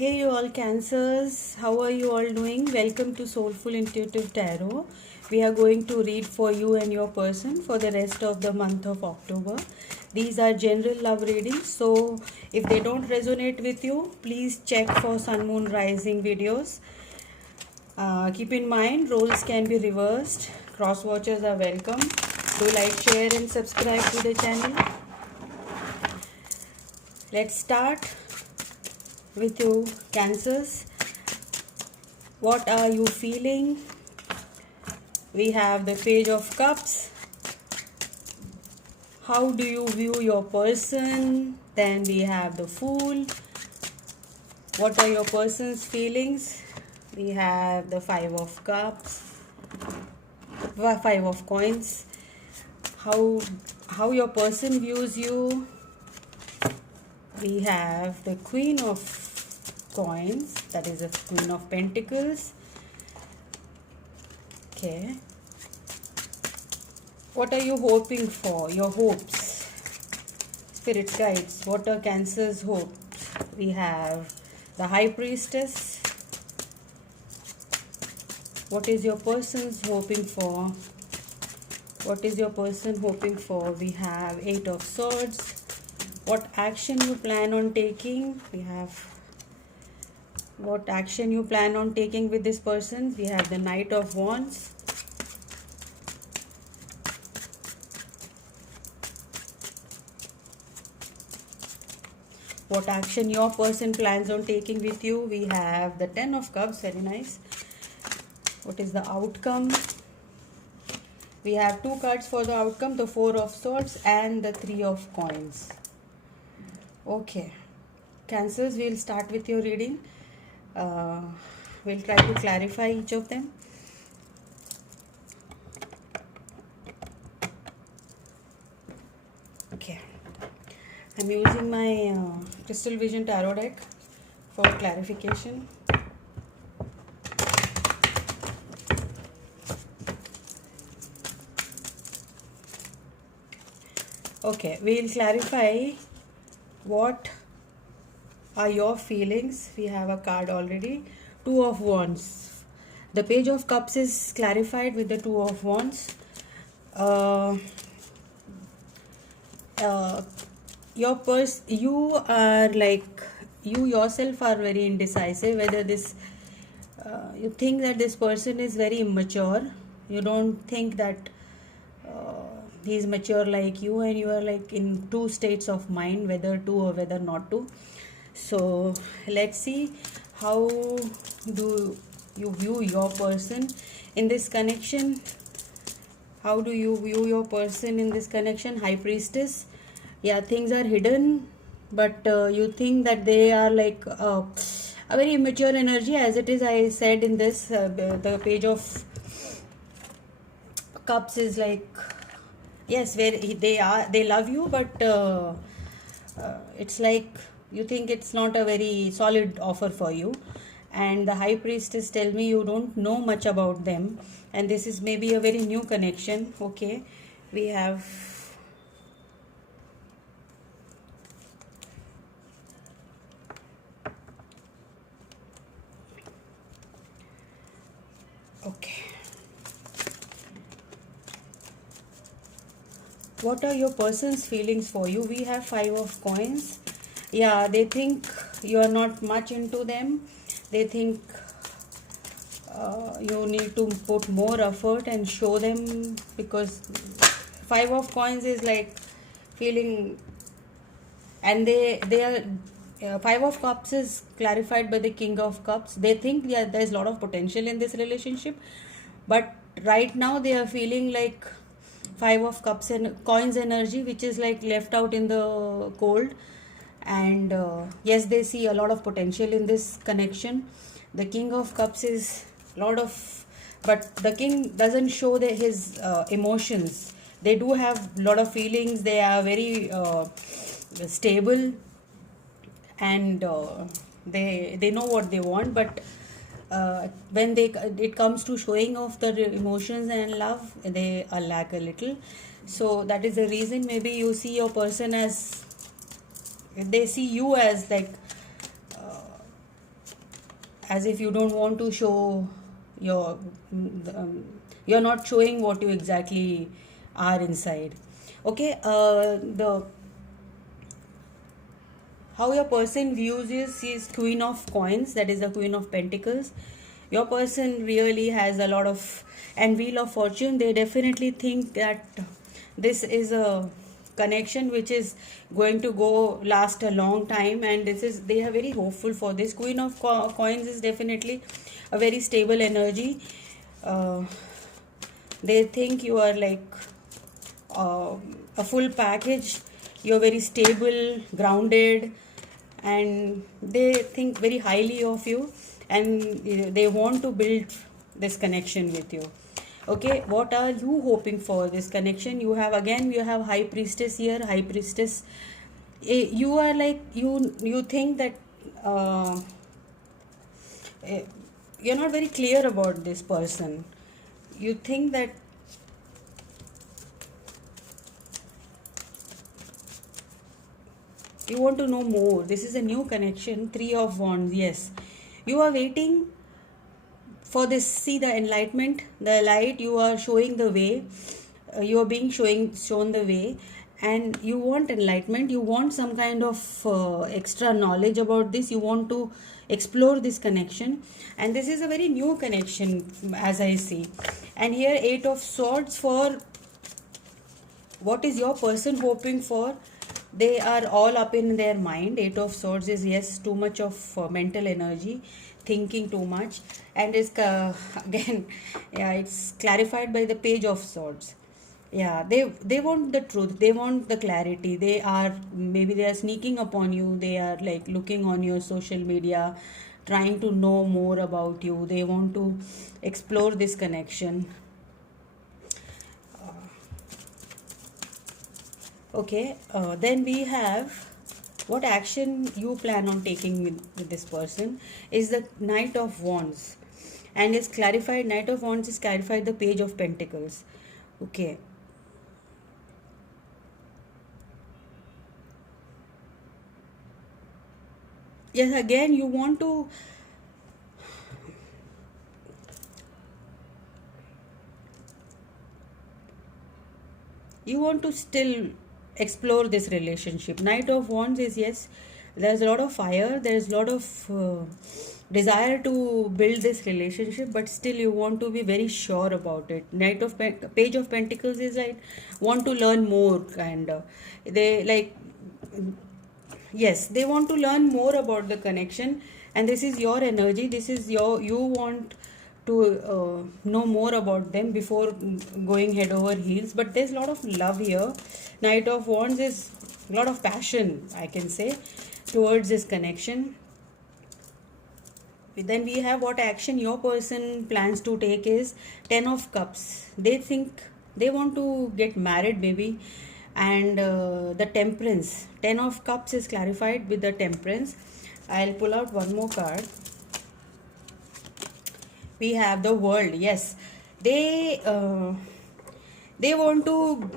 Hey you all Cancers, how are you all doing? Welcome to Soulful Intuitive Tarot. We are going to read for you and your person for the rest of the month of October. These are general love readings, so if they don't resonate with you, please check for Sun Moon Rising videos. Keep in mind, roles can be reversed. Cross watchers are welcome. Do like, share and subscribe to the channel. Let's start with you Cancers. What are you feeling? We have the Page of Cups. How do you view your person? Then we have the Fool. What are your person's feelings? We have the Five of Cups, Five of Coins. How your person views you? We have the Queen of Coins, that is a Queen of Pentacles. Okay. What are you hoping for? Your hopes. Spirit guides. What are Cancer's hopes? We have the High Priestess. What is your person's hoping for? What is your person hoping for? We have Eight of Swords. What action you plan on taking? We have what action you plan on taking with this person. We have the Knight of Wands. What action your person plans on taking with you. We have the Ten of Cups. Very nice. What is the outcome? We have two cards for the outcome, the Four of Swords and the Three of Coins. Okay, Cancers, we'll start with your reading. We'll try to clarify each of them. Okay, I'm using my Crystal Vision Tarot deck for clarification. Okay, we'll clarify what are your feelings. We have a card already. Two of Wands. The Page of Cups is clarified with the Two of Wands. You are like, you yourself are very indecisive whether this you think that this person is very immature. You don't think that he is mature like you, and you are like in two states of mind, whether to or whether not to. So let's see, how do you view your person in this connection? How do you view your person in this connection? High Priestess. Yeah, things are hidden, but you think that they are like a very immature energy, as it is. I said in this, the Page of Cups is like, yes, where they love you, but it's like you think it's not a very solid offer for you. And the High Priestess tell me you don't know much about them, and this is maybe a very new connection. Okay, we have okay. What are your person's feelings for you? We have Five of Coins. Yeah, they think you are not much into them. They think you need to put more effort and show them, because Five of Coins is like feeling, and they are Five of Cups is clarified by the King of Cups. They think, yeah, there's a lot of potential in this relationship, but right now they are feeling like Five of Cups and Coins energy, which is like left out in the cold. And yes, they see a lot of potential in this connection. The King of Cups is a lot of, but the King doesn't show his emotions. They do have a lot of feelings. They are very stable, and they know what they want, but when it comes to showing off the emotions and love, they lack a little. So that is the reason maybe you see your person as, they see you as like as if you don't want to show your you're not showing what you exactly are inside. Okay, the how your person views is Queen of Coins, that is the Queen of Pentacles. Your person really has a lot of, and Wheel of Fortune, they definitely think that this is a connection which is going to go last a long time, and this is, they are very hopeful for this. Queen of Coins is definitely a very stable energy. uh, they think you are like uh, a full package. You're very stable, grounded, and they think very highly of you, and they want to build this connection with you. Okay, what are you hoping for this connection? You have, again, you have High Priestess here. High Priestess, you are like, you think that eh, you're not very clear about this person. You think that you want to know more. This is a new connection. 3 of Wands, yes. You are waiting for this. See the enlightenment, the light. You are showing the way. You are being shown the way, and you want enlightenment. You want some kind of extra knowledge about this. You want to explore this connection, and this is a very new connection as I see. And here 8 of Swords, for what is your person hoping for? They are all up in their mind. 8 of Swords is, yes, too much of mental energy, thinking too much, and is again, yeah, it's clarified by the Page of Swords. Yeah, they want the truth, they want the clarity. They are, maybe they are sneaking upon you. They are like looking on your social media, trying to know more about you. They want to explore this connection. Okay, then we have what action you plan on taking with this person is the Knight of Wands, and is clarified. Knight of Wands is clarified the Page of Pentacles. Okay, yes, again you want to still explore this relationship. Knight of Wands is, yes, there's a lot of fire, there's a lot of desire to build this relationship, but still you want to be very sure about it. Page of Pentacles is like, want to learn more, kind of. They like, yes, they want to learn more about the connection, and this is your energy. This is you want to know more about them before going head over heels. But there's a lot of love here. Knight of Wands is a lot of passion, I can say, towards this connection. Then we have what action your person plans to take is 10 of Cups. They think they want to get married, maybe. And the Temperance, 10 of Cups is clarified with the Temperance. I'll pull out one more card. We have the World. Yes, they want to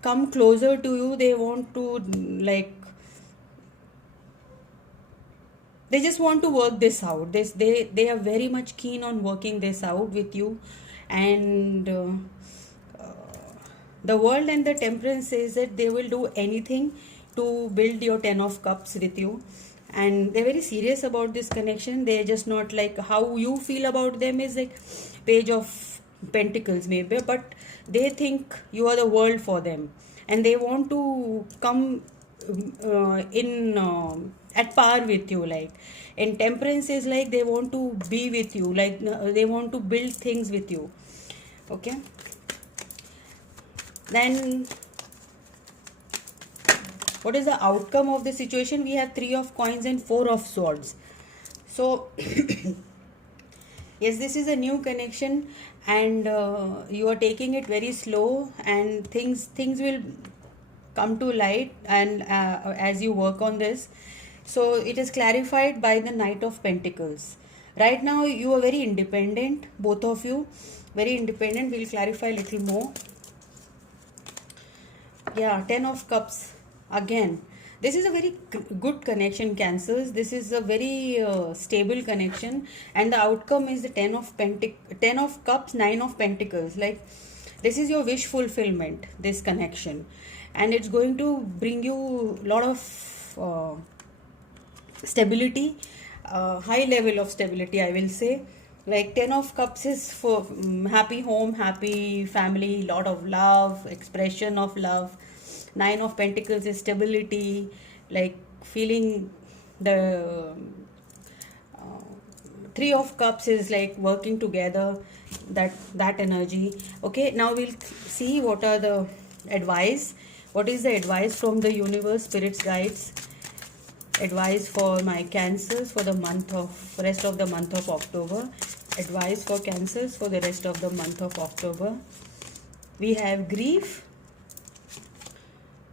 come closer to you. They want to, like, they just want to work this out. They are very much keen on working this out with you. And the World and the Temperance says that they will do anything to build your 10 of Cups with you, and they're very serious about this connection. They're just not like how you feel about them is like Page of Pentacles maybe, but they think you are the world for them, and they want to come in at par with you. Like, and Temperance is like they want to be with you, like they want to build things with you. Okay, then what is the outcome of the situation? We have 3 of Coins and 4 of Swords. So yes, this is a new connection, and you are taking it very slow, and things will come to light, and as you work on this. So it is clarified by the Knight of Pentacles. Right now you are very independent, both of you, very independent. We'll clarify a little more. Yeah, 10 of Cups. Again, This is a very good connection, Cancers. This is a very stable connection, and the outcome is the 10 of cups, 9 of pentacles. Like, this is your wish fulfillment, this connection, and it's going to bring you a lot of stability, high level of stability, I will say. Like, 10 of cups is for happy home, happy family, lot of love, expression of love. 9 of pentacles is stability, like feeling the 3 of cups is like working together, that energy. Okay, now we'll see what are the advice. What is the advice from the universe, spirits, guides? Advice for my Cancers for the rest of the month of October. Advice for Cancers for the rest of the month of October. We have grief,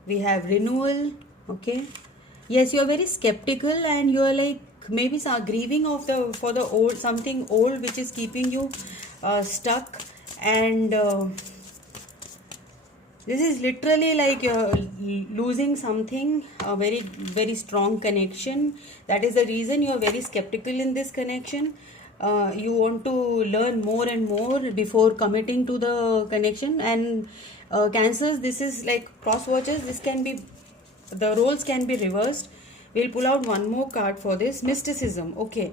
we have renewal. Okay, yes, you're very skeptical, and you're like maybe some grieving of for the old, something old which is keeping you stuck, and this is literally like you're losing something, a very, very strong connection. That is the reason you're very skeptical in this connection. You want to learn more and more before committing to the connection. And Cancers, this is like cross watches. This can be, the roles can be reversed. We'll pull out one more card for this. Mysticism. Okay.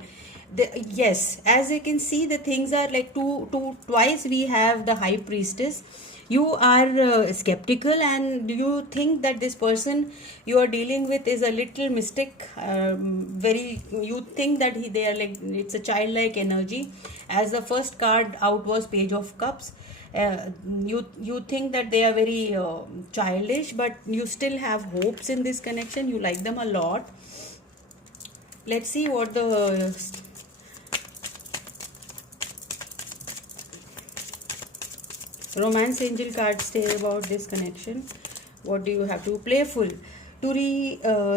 Yes, as you can see, the things are like twice we have the High Priestess. You are skeptical, and you think that this person you are dealing with is a little mystic. You think that they are like, it's a childlike energy. As the first card out was Page of Cups. You think that they are very childish, but you still have hopes in this connection. You like them a lot. Let's see what the Romance Angel cards say about this connection. What do you have to? Playful. To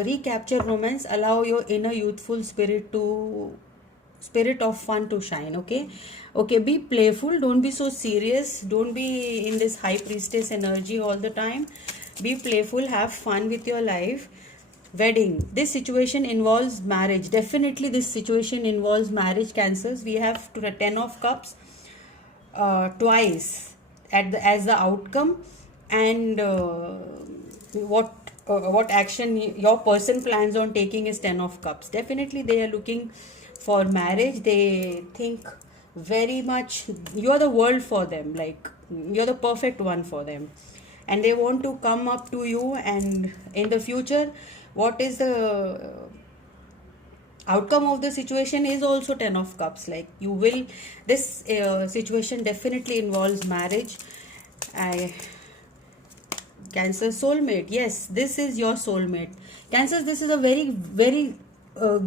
recapture romance, allow your inner youthful spirit of fun to shine. Okay, be playful, don't be so serious, don't be in this High Priestess energy all the time. Be playful, have fun with your life. Wedding. This situation involves marriage. Definitely this situation involves marriage, Cancers. We have 10 of Cups twice as the outcome, and what action your person plans on taking is 10 of Cups. Definitely they are looking for marriage. They think very much you're the world for them, like you're the perfect one for them, and they want to come up to you. And in the future, what is the outcome of the situation is also 10 of Cups. Like, you will, this situation definitely involves marriage. Cancer, soulmate. Yes, this is your soulmate. Cancers, this is a very, very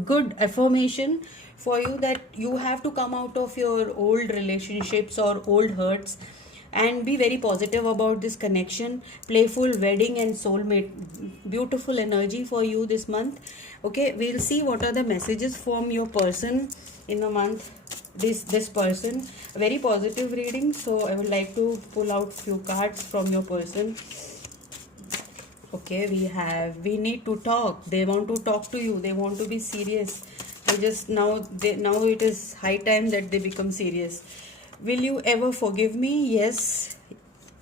good affirmation for you, that you have to come out of your old relationships or old hurts and be very positive about this connection. Playful, wedding, and soulmate. Beautiful energy for you this month. Okay, we'll see what are the messages from your person in the month. This person, very positive reading, so I would like to pull out few cards from your person. Okay, we need to talk. They want to talk to you, they want to be serious. Now it is high time that they become serious. Will you ever forgive me? Yes,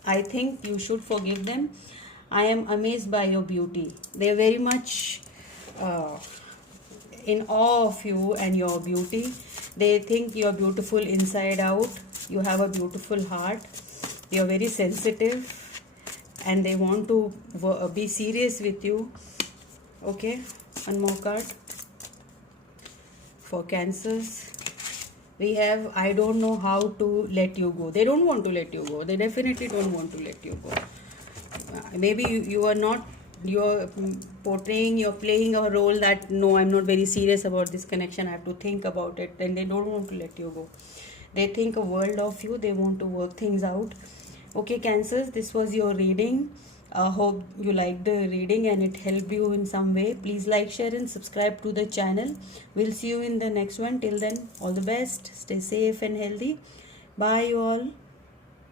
I think you should forgive them. I am amazed by your beauty. They are very much in awe of you and your beauty. They think you are beautiful inside out. You have a beautiful heart. You are very sensitive, and they want to be serious with you. Okay, one more card for Cancers. We have, I don't know how to let you go. They don't want to let you go. They definitely don't want to let you go. Maybe you are not, you're portraying, you're playing a role that, no, I'm not very serious about this connection, I have to think about it. Then they don't want to let you go. They think a world of you. They want to work things out. Okay, Cancers, this was your reading. Hope you liked the reading and it helped you in some way. Please like, share, and subscribe to the channel. We'll see you in the next one. Till then, all the best. Stay safe and healthy. Bye, you all.